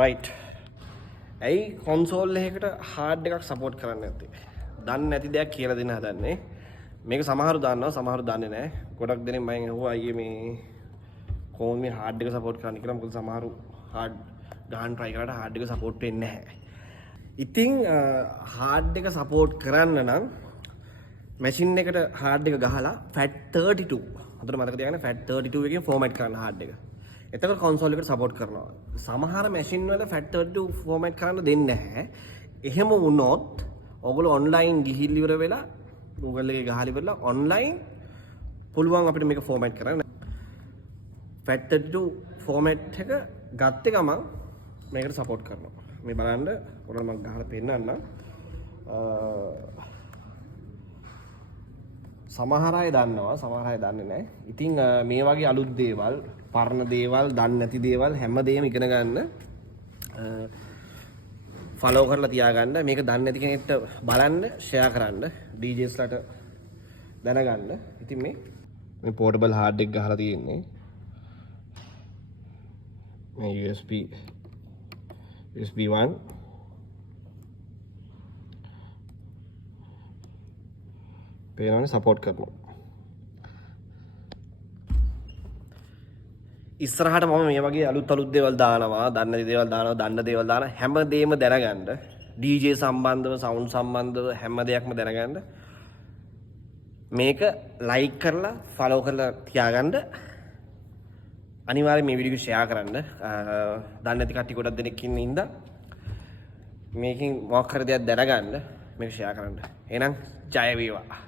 Right. ඇයි console එකකට hard එකක් සපෝට් කරන්නේ නැත්තේ? දන්නේ නැති දෙයක් කියලා දෙන්න හදන්නේ. මේක සමහරු දන්නවා සමහරු දන්නේ නැහැ. ගොඩක් දෙනෙක් මම අහුවා අයියේ මේ කොහොමද මේ හાર્ඩ් එක සපෝට් කරන්නේ කියලා. මොකද සමහරු හાર્ඩ් ගහන්න try කරාට හાર્ඩ් එක සපෝට් වෙන්නේ නැහැ. ඉතින් හાર્ඩ් එක සපෝට් කරන්න නම් මැෂින් එකට හાર્ඩ් එක ගහලා FAT32 හොඳට මතක තියාගන්න FAT32 එකකින් ෆෝමැට් කරන්න හાર્ඩ් එක. එතකොට කන්සෝල් එකට සපෝට් කරනවා. සමහර මැෂින් වල FAT32 ෆෝමැට් කරන්න දෙන්නේ නැහැ. එහෙම වුණොත් ඔයගොල්ලෝ ඔන්ලයින් ගිහිල්ලා ඉවර වෙලා Google එකේ ගහලා ඉවරලා ඔන්ලයින් පුළුවන් අපිට මේක ෆෝමැට් කරන්න. FAT32 ෆෝමැට් එක ගත්තේ ගමන් මේකට සපෝට් කරනවා. මේ බලන්න ඔයාලා මම ගහලා පෙන්නන්නම්. සමහර අය දන්නවා සමහර අය දන්නේ නැහැ. ඉතින් මේ වගේ අලුත් දේවල්, පරණ දේවල්, දන්නේ නැති දේවල් හැමදේම ඉගෙන ගන්න ෆලෝ කරලා තියාගන්න. මේක දන්නේ නැති කෙනෙක්ට බලන්න, ෂෙයා කරන්න, DJස්ලාට දැනගන්න. ඉතින් මේ පෝටබල් හાર્ඩ් එක ගහලා තියෙන්නේ. මේ USB 1 පේනවනේ සපෝට් කරනවා. ඉස්සරහට මම මේ වගේ අලුත් දේවල් දානවා, දන්න දේවල් දානවා, දන්න දේවල් දානවා, හැමදේම දැනගන්න. DJ සම්බන්ධව, සවුන්ඩ් සම්බන්ධව හැම දෙයක්ම දැනගන්න. මේක ලයික් කරලා, ෆලෝ කරලා තියාගන්න. අනිවාර්යෙන් මේ වීඩියෝ එක ෂෙයා කරන්න. දන්නේ නැති කට්ටිය ගොඩක් දෙනෙක් ඉන්න ඉඳ මේකෙන් මොකක් හරි දෙයක් දැනගන්න මේක ෂෙයා කරන්න. එහෙනම් ජය වේවා.